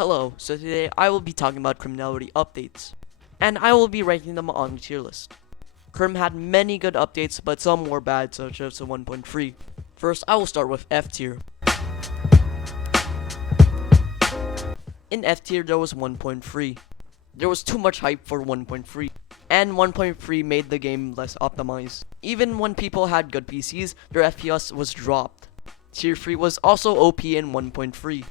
Hello, so today I will be talking about Criminality updates, and I will be ranking them on the tier list. Crim had many good updates, but some were bad, such as the 1.3. First, I will start with F tier. In F tier, there was 1.3. There was too much hype for 1.3, and 1.3 made the game less optimized. Even when people had good PCs, their FPS was dropped. Tier 3 was also OP in 1.3.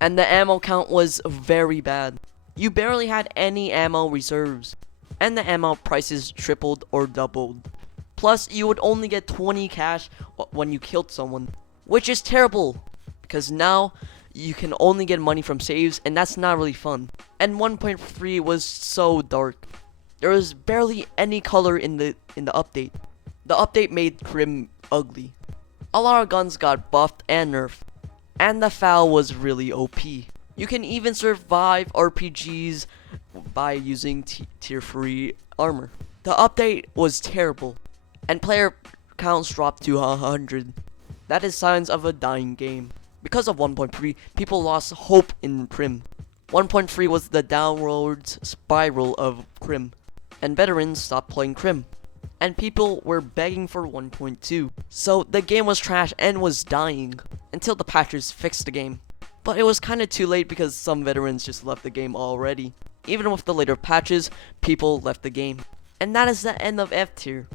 And the ammo count was very bad. You barely had any ammo reserves, and the ammo prices tripled or doubled. Plus, you would only get 20 cash when you killed someone, which is terrible, because now you can only get money from saves, and that's not really fun. And 1.3 was so dark. There was barely any color in the update. The update made Crim ugly. A lot of guns got buffed and nerfed. And the FAL was really OP. You can even survive RPGs by using tier 3 armor. The update was terrible, and player counts dropped to 100. That is signs of a dying game. Because of 1.3, people lost hope in Crim. 1.3 was the downwards spiral of Crim, and veterans stopped playing Crim. And people were begging for 1.2. So the game was trash and was dying until the patchers fixed the game. But it was kinda too late because some veterans just left the game already. Even with the later patches, people left the game. And that is the end of F tier.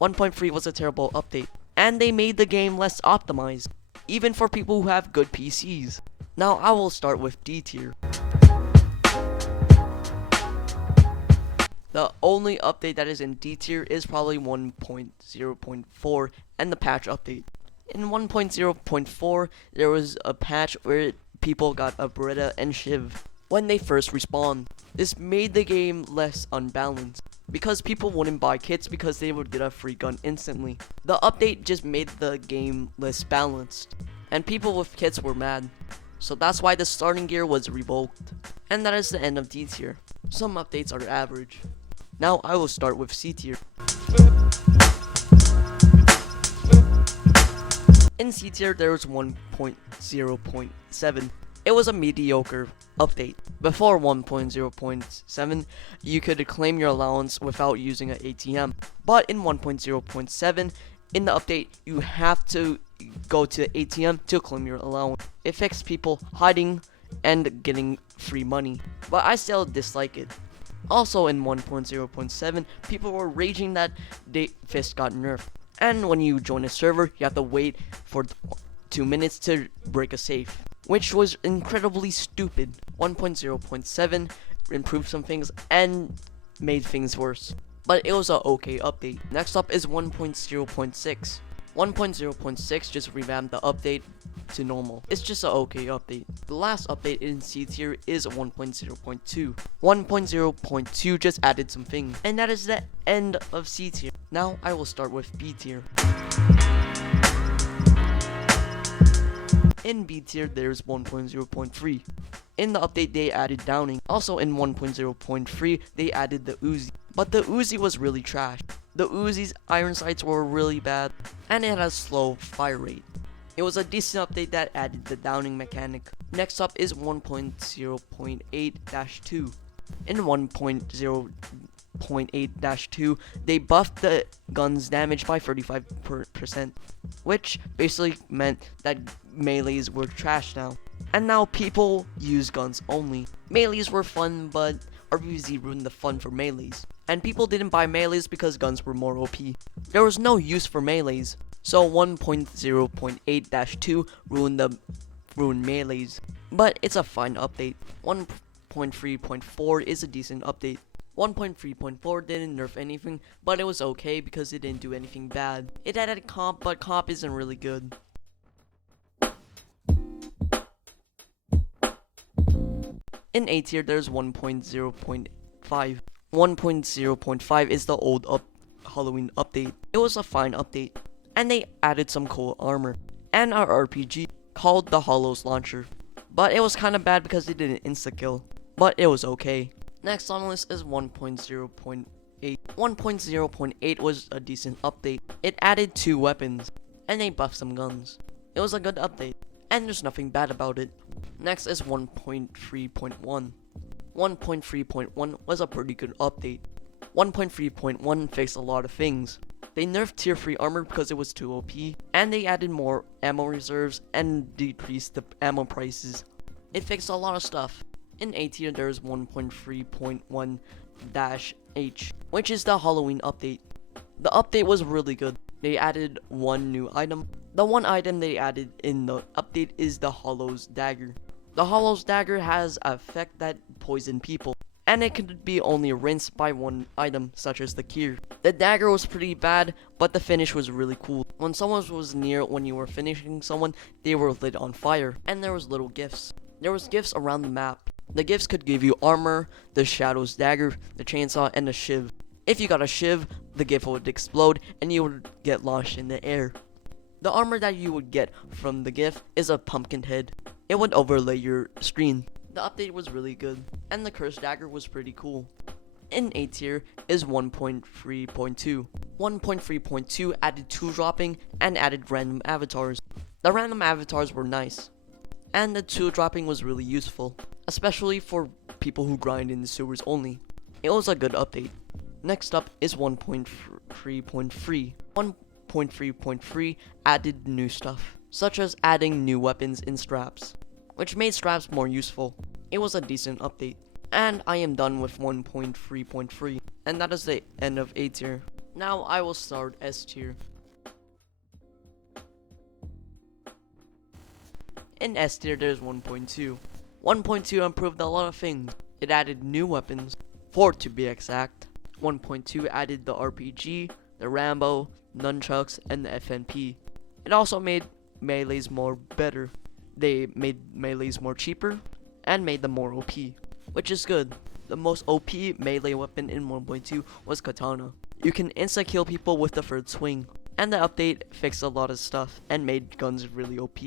1.3 was a terrible update, and they made the game less optimized, even for people who have good PCs. Now I will start with D tier. The only update that is in D tier is probably 1.0.4 and the patch update. In 1.0.4, there was a patch where people got a Beretta and Shiv when they first respawned. This made the game less unbalanced, because people wouldn't buy kits because they would get a free gun instantly. The update just made the game less balanced, and people with kits were mad. So that's why the starting gear was revoked. And that is the end of D tier. Some updates are average. Now I will start with C tier. In C tier, there was 1.0.7. It was a mediocre update. Before 1.0.7, you could claim your allowance without using an ATM. But in 1.0.7, in the update, you have to go to the ATM to claim your allowance. It fixed people hiding and getting free money, but I still dislike it. Also in 1.0.7, people were raging that Fist got nerfed. And when you join a server, you have to wait for 2 minutes to break a safe, which was incredibly stupid. 1.0.7 improved some things and made things worse, but it was a okay update. Next up is 1.0.6. 1.0.6 just revamped the update to normal. It's just an okay update. The last update in C tier is 1.0.2. 1.0.2 just added some things, and that is the end of C tier. Now I will start with B tier. In B tier, there's 1.0.3. In the update, they added downing. Also in 1.0.3, they added the Uzi. But the Uzi was really trash. The Uzi's iron sights were really bad, and it had a slow fire rate. It was a decent update that added the downing mechanic. Next up is 1.0.8-2. In 1.0.8-2, they buffed the gun's damage by 35%, which basically meant that melees were trash now. And now people use guns only. Melees were fun, but RBZ ruined the fun for melees. And people didn't buy melees because guns were more OP. There was no use for melees. So 1.0.8-2 ruined melees. But it's a fine update. 1.3.4 is a decent update. 1.3.4 didn't nerf anything, but it was okay because it didn't do anything bad. It added comp, but comp isn't really good. In A tier, there's 1.0.5. 1.0.5 is the old Halloween update. It was a fine update, and they added some cool armor and our RPG called the Hollows Launcher. But it was kinda bad because it didn't insta-kill, but it was okay. Next on the list is 1.0.8. 1.0.8 was a decent update. It added 2 weapons, and they buffed some guns. It was a good update. and there's nothing bad about it. Next is 1.3.1. 1.3.1 was a pretty good update. 1.3.1 fixed a lot of things. They nerfed tier 3 armor because it was too OP, and they added more ammo reserves and decreased the ammo prices. It fixed a lot of stuff. In A tier there's 1.3.1-H, which is the Halloween update. The update was really good. They added one new item. The one item they added in the update is the Hollow's Dagger. The Hollow's Dagger has an effect that poison people, and it could be only rinsed by one item, such as the Cure. The dagger was pretty bad, but the finish was really cool. When someone was near when you were finishing someone, they were lit on fire, and there was little gifts. There was gifts around the map. The gifts could give you armor, the Shadow's Dagger, the chainsaw, and the shiv. If you got a shiv, the gift would explode, and you would get launched in the air. The armor that you would get from the gift is a pumpkin head. It would overlay your screen. The update was really good, and the cursed dagger was pretty cool. In A tier is 1.3.2. 1.3.2 added 2-dropping and added random avatars. The random avatars were nice, and the 2-dropping was really useful, especially for people who grind in the sewers only. It was a good update. Next up is 1.3.3. 1.3.3 added new stuff, such as adding new weapons in straps, which made straps more useful. It was a decent update. And I am done with 1.3.3, and that is the end of A tier. Now I will start S tier. In S tier there's 1.2. 1.2 improved a lot of things. It added new weapons, 4 to be exact. 1.2 added the RPG, the Rambo, nunchucks, and the FNP. It also made melees more better. They made melees more cheaper and made them more OP, which is good. The most OP melee weapon in 1.2 was Katana. You can insta-kill people with the third swing, and the update fixed a lot of stuff and made guns really OP.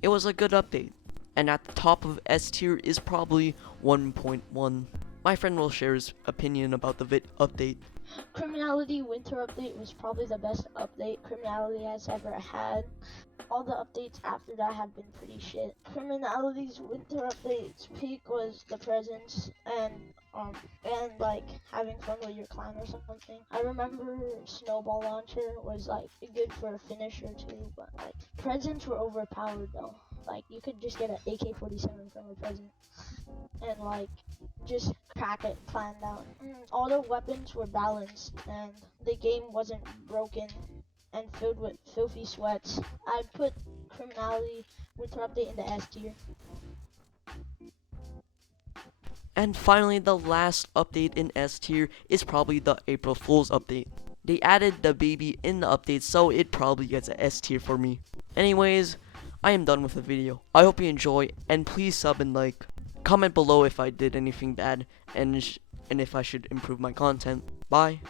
It was a good update. And at the top of S tier is probably 1.1. My friend will share his opinion about the update. Criminality Winter Update was probably the best update Criminality has ever had. All the updates after that have been pretty shit. Criminality's Winter Update's peak was the presents and like having fun with your clan or something. I remember Snowball Launcher was like good for a finish or two, but like presents were overpowered though. Like you could just get an AK-47 from a present and like just crack it clan down. All the weapons were balanced and the game wasn't broken and filled with filthy sweats. I'd put Criminality Winter Update in the S tier. And finally, the last update in S tier is probably the April Fool's update. They added the baby in the update, so it probably gets a S tier for me. Anyways, I am done with the video. I hope you enjoy, and please sub and like. Comment below if I did anything bad, and if I should improve my content. Bye.